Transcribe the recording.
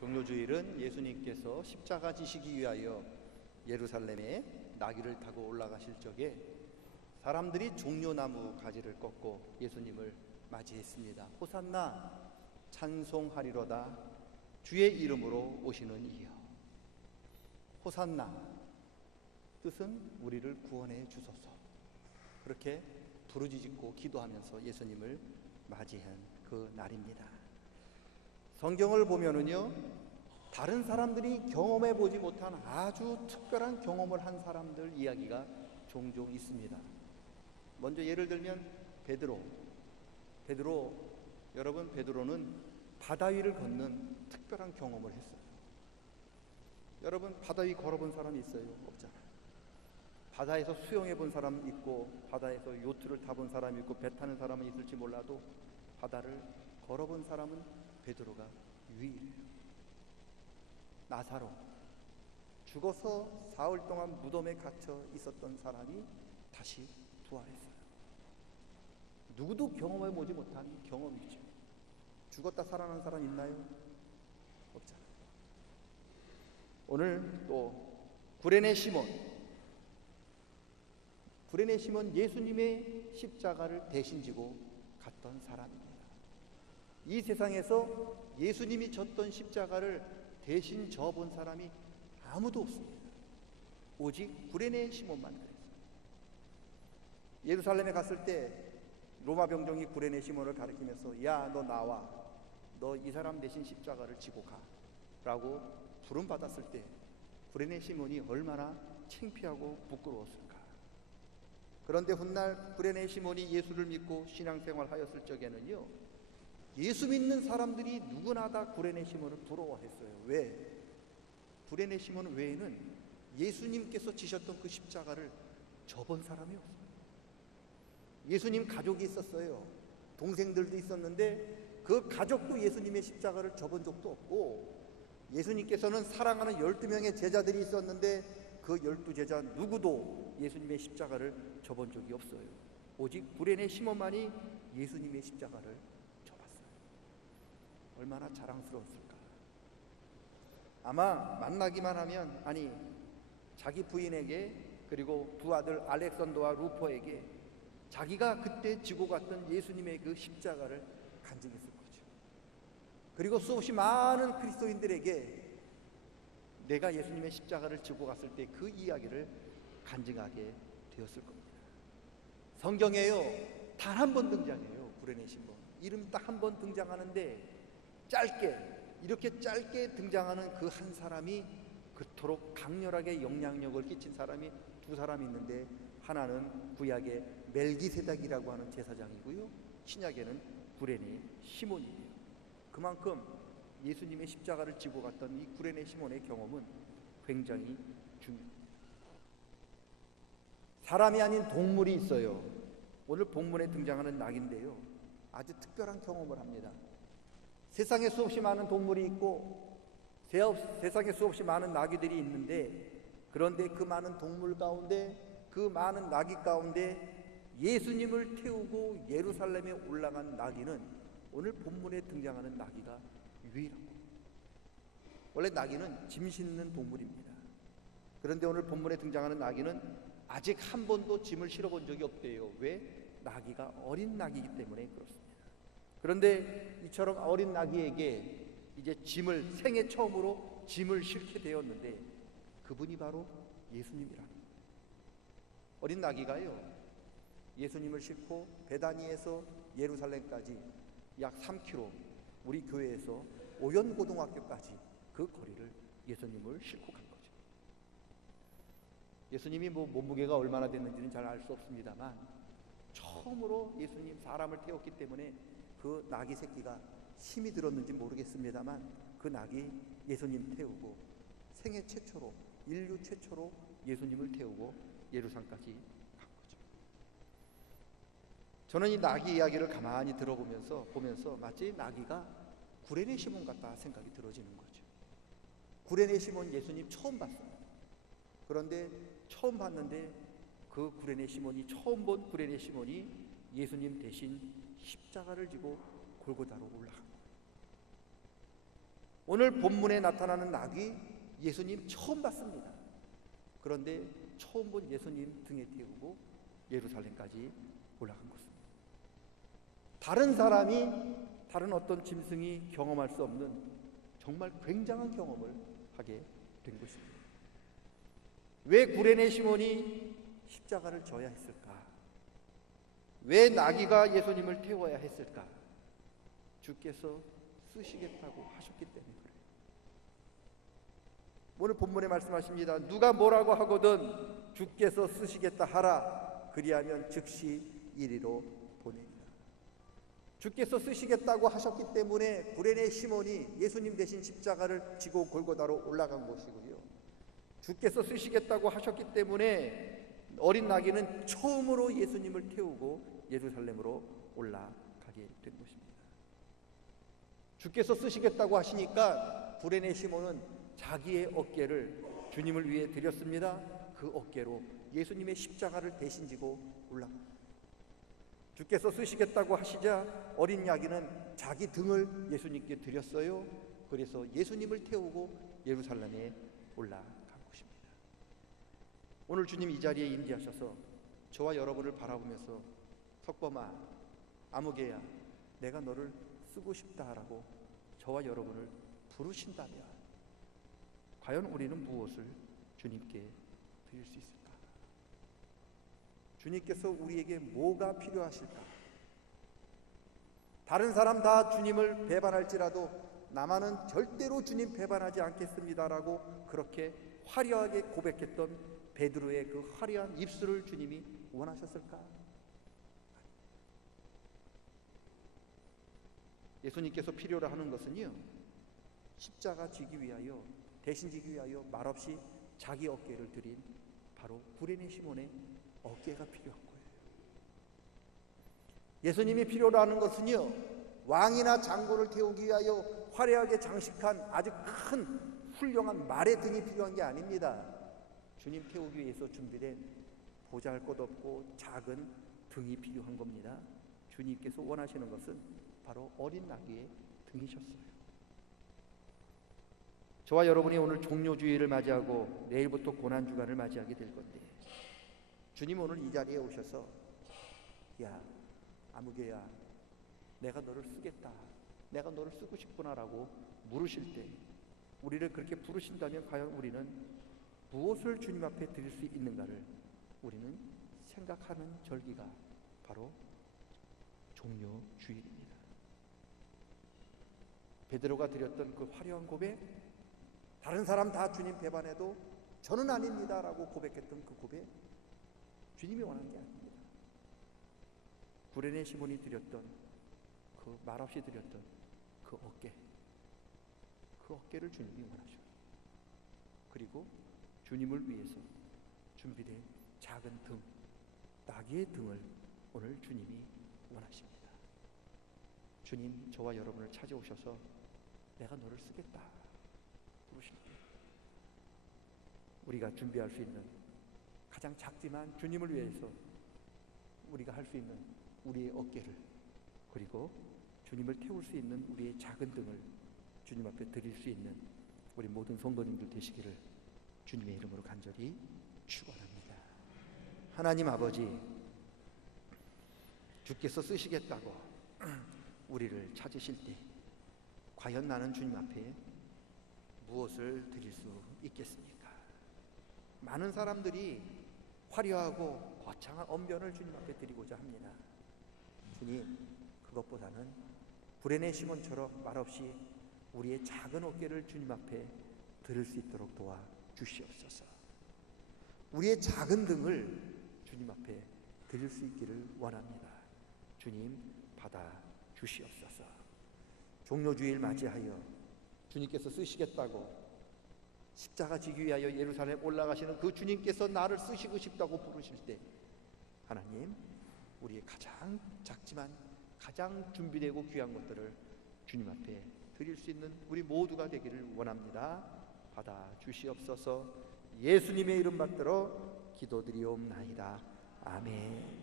종료주일은 예수님께서 십자가 지시기 위하여 예루살렘에 나귀를 타고 올라가실 적에 사람들이 종려나무 가지를 꺾고 예수님을 맞이했습니다. 호산나 찬송하리로다 주의 이름으로 오시는 이여. 호산나 뜻은 우리를 구원해 주소서. 그렇게 부르짖고 기도하면서 예수님을 맞이한 그 날입니다. 성경을 보면은요, 다른 사람들이 경험해 보지 못한 아주 특별한 경험을 한 사람들 이야기가 종종 있습니다. 먼저 예를 들면 베드로, 여러분, 베드로는 바다 위를 걷는 특별한 경험을 했어요. 여러분, 바다 위 걸어본 사람이 있어요? 없잖아요. 바다에서 수영해 본 사람 있고, 바다에서 요트를 타본 사람이 있고, 배 타는 사람은 있을지 몰라도 바다를 걸어본 사람은 베드로가 유일해요. 나사로, 죽어서 사흘 동안 무덤에 갇혀 있었던 사람이 다시 부활했어요. 누구도 경험해 보지 못한 경험이죠. 죽었다 살아난 사람 있나요? 없잖아요. 오늘 또 구레네 시몬 예수님의 십자가를 대신 지고 갔던 사람입니다. 이 세상에서 예수님이 졌던 십자가를 대신 져본 사람이 아무도 없습니다. 오직 구레네 시몬만 그랬어요. 예루살렘에 갔을 때 로마 병정이 구레네 시몬을 가리키면서 야, 너 나와, 너 이 사람 대신 십자가를 지고 가 라고 부름받았을 때 구레네 시몬이 얼마나 창피하고 부끄러웠을까. 그런데 훗날 구레네 시몬이 예수를 믿고 신앙생활 하였을 적에는요, 예수 믿는 사람들이 누구나 다 구레네 시몬을 부러워했어요. 왜? 구레네 시몬 외에는 예수님께서 지셨던 그 십자가를 져본 사람이 없어요. 예수님 가족이 있었어요. 동생들도 있었는데 그 가족도 예수님의 십자가를 져본 적도 없고, 예수님께서는 사랑하는 12명의 제자들이 있었는데 그 12제자 누구도 예수님의 십자가를 져본 적이 없어요. 오직 구레네 시몬만이 예수님의 십자가를 져봤어요. 얼마나 자랑스러웠을까. 아마 만나기만 하면, 아니 자기 부인에게 그리고 두 아들 알렉산더와 루퍼에게 자기가 그때 지고 갔던 예수님의 그 십자가를 간증했을 거죠. 그리고 수없이 많은 그리스도인들에게 내가 예수님의 십자가를 지고 갔을 때 그 이야기를 간증하게 되었을 겁니다. 성경에요, 단 한 번 등장해요. 구레네 시몬 이름이 딱 한 번 등장하는데, 이렇게 짧게 등장하는 그 한 사람이 그토록 강렬하게 영향력을 끼친 사람이 두 사람이 있는데, 하나는 구약의 멜기세덱이라고 하는 제사장이고요, 신약에는 구레네 시몬이에요. 그만큼 예수님의 십자가를 지고 갔던 이 구레네 시몬의 경험은 굉장히 중요합니다. 사람이 아닌 동물이 있어요. 오늘 본문에 등장하는 낙인데요, 아주 특별한 경험을 합니다. 세상에 수없이 많은 동물이 있고 세상에 수없이 많은 나귀들이 있는데, 그런데 그 많은 동물 가운데, 그 많은 나귀 가운데 예수님을 태우고 예루살렘에 올라간 나귀는 오늘 본문에 등장하는 나귀가 유일합니다. 원래 나귀는 짐 싣는 동물입니다. 그런데 오늘 본문에 등장하는 나귀는 아직 한 번도 짐을 실어본 적이 없대요. 왜? 나귀가 어린 나귀이기 때문에 그렇습니다. 그런데 이처럼 어린 나귀에게 이제 생애 처음으로 짐을 싣게 되었는데, 그분이 바로 예수님이랍니다. 어린 나귀가요, 예수님을 싣고 베다니에서 예루살렘까지 약 3km, 우리 교회에서 오연고등학교까지 그 거리를 예수님을 싣고 간 거죠. 예수님이 몸무게가 얼마나 됐는지는 잘 알 수 없습니다만, 처음으로 예수님 사람을 태웠기 때문에 그 나귀 새끼가 힘이 들었는지 모르겠습니다만, 그 나귀 예수님 태우고 생애 최초로, 인류 최초로 예수님을 태우고 예루살렘까지 간 거죠. 저는 이 나귀 이야기를 가만히 들어보면서 마치 나귀가 구레네 시몬 같다 생각이 들어지는 거죠. 구레네 시몬 예수님 처음 봤어요. 그런데 처음 봤는데 그 구레네 시몬이, 처음 본 구레네 시몬이 예수님 대신 십자가를 지고 골고다로 올라간 거예요. 오늘 본문에 나타나는 낙이 예수님 처음 봤습니다. 그런데 처음 본 예수님 등에 태우고 예루살렘까지 올라간 것입니다. 다른 사람이, 다른 어떤 짐승이 경험할 수 없는 정말 굉장한 경험을 하게 된 것입니다. 왜 구레네 시몬이 십자가를 져야 했을까? 왜 나귀가 예수님을 태워야 했을까? 주께서 쓰시겠다고 하셨기 때문에 그래요. 오늘 본문에 말씀하십니다. 누가 뭐라고 하거든 주께서 쓰시겠다 하라. 그리하면 즉시 이리로 보내리라. 주께서 쓰시겠다고 하셨기 때문에 구레네 시몬이 예수님 대신 십자가를 지고 골고다로 올라간 것이고요. 주께서 쓰시겠다고 하셨기 때문에 어린 나귀는 처음으로 예수님을 태우고 예루살렘으로 올라가게 된 것입니다. 주께서 쓰시겠다고 하시니까 구레네 시몬은 자기의 어깨를 주님을 위해 드렸습니다. 그 어깨로 예수님의 십자가를 대신 지고 올라갑니다. 주께서 쓰시겠다고 하시자 어린 나귀는 자기 등을 예수님께 드렸어요. 그래서 예수님을 태우고 예루살렘에 올라간 것입니다. 오늘 주님 이 자리에 임재하셔서 저와 여러분을 바라보면서 석범아, 아무개야, 내가 너를 쓰고 싶다라고 저와 여러분을 부르신다면 과연 우리는 무엇을 주님께 드릴 수 있을까? 주님께서 우리에게 뭐가 필요하실까? 다른 사람 다 주님을 배반할지라도 나만은 절대로 주님 배반하지 않겠습니다라고 그렇게 화려하게 고백했던 베드로의 그 화려한 입술을 주님이 원하셨을까? 예수님께서 필요로 하는 것은요, 십자가 지기 위하여, 대신 지기 위하여 말없이 자기 어깨를 드린 바로 구레네 시몬의 어깨가 필요한 거예요. 예수님이 필요로 하는 것은요, 왕이나 장군을 태우기 위하여 화려하게 장식한 아주 큰 훌륭한 말의 등이 필요한 게 아닙니다. 주님 태우기 위해서 준비된 보잘것없고 작은 등이 필요한 겁니다. 주님께서 원하시는 것은 바로 어린 나귀의 등이셨어요. 저와 여러분이 오늘 종료주일을 맞이하고 내일부터 고난주간을 맞이하게 될 건데, 주님 오늘 이 자리에 오셔서 야, 아무개야, 내가 너를 쓰겠다, 내가 너를 쓰고 싶구나라고 물으실 때, 우리를 그렇게 부르신다면 과연 우리는 무엇을 주님 앞에 드릴 수 있는가를 우리는 생각하는 절기가 바로 종료주일입니다. 베드로가 드렸던 그 화려한 고백, 다른 사람 다 주님 배반해도 저는 아닙니다 라고 고백했던 그 고백, 주님이 원하는 게 아닙니다. 구레네 시몬이 드렸던 그 말없이 드렸던 그 어깨를 주님이 원하셔요. 그리고 주님을 위해서 준비된 작은 등, 나귀의 등을 오늘 주님이 원하십니다. 주님 저와 여러분을 찾아오셔서 내가 너를 쓰겠다 부르십니다. 우리가 준비할 수 있는 가장 작지만 주님을 위해서 우리가 할 수 있는 우리의 어깨를, 그리고 주님을 태울 수 있는 우리의 작은 등을 주님 앞에 드릴 수 있는 우리 모든 성도님들 되시기를 주님의 이름으로 간절히 축원합니다. 하나님 아버지, 주께서 쓰시겠다고 우리를 찾으실 때 과연 나는 주님 앞에 무엇을 드릴 수 있겠습니까? 많은 사람들이 화려하고 거창한 언변을 주님 앞에 드리고자 합니다. 주님, 그것보다는 구레네 시몬처럼 말없이 우리의 작은 어깨를 주님 앞에 드릴 수 있도록 도와 주시옵소서. 우리의 작은 등을 주님 앞에 드릴 수 있기를 원합니다. 주님 받아 주시옵소서. 종료주일 맞이하여 주님께서 쓰시겠다고 십자가 지기 위하여 예루살렘 올라가시는 그 주님께서 나를 쓰시고 싶다고 부르실 때, 하나님 우리의 가장 작지만 가장 준비되고 귀한 것들을 주님 앞에 드릴 수 있는 우리 모두가 되기를 원합니다. 받아 주시옵소서. 예수님의 이름 받들어 기도드리옵나이다. 아멘.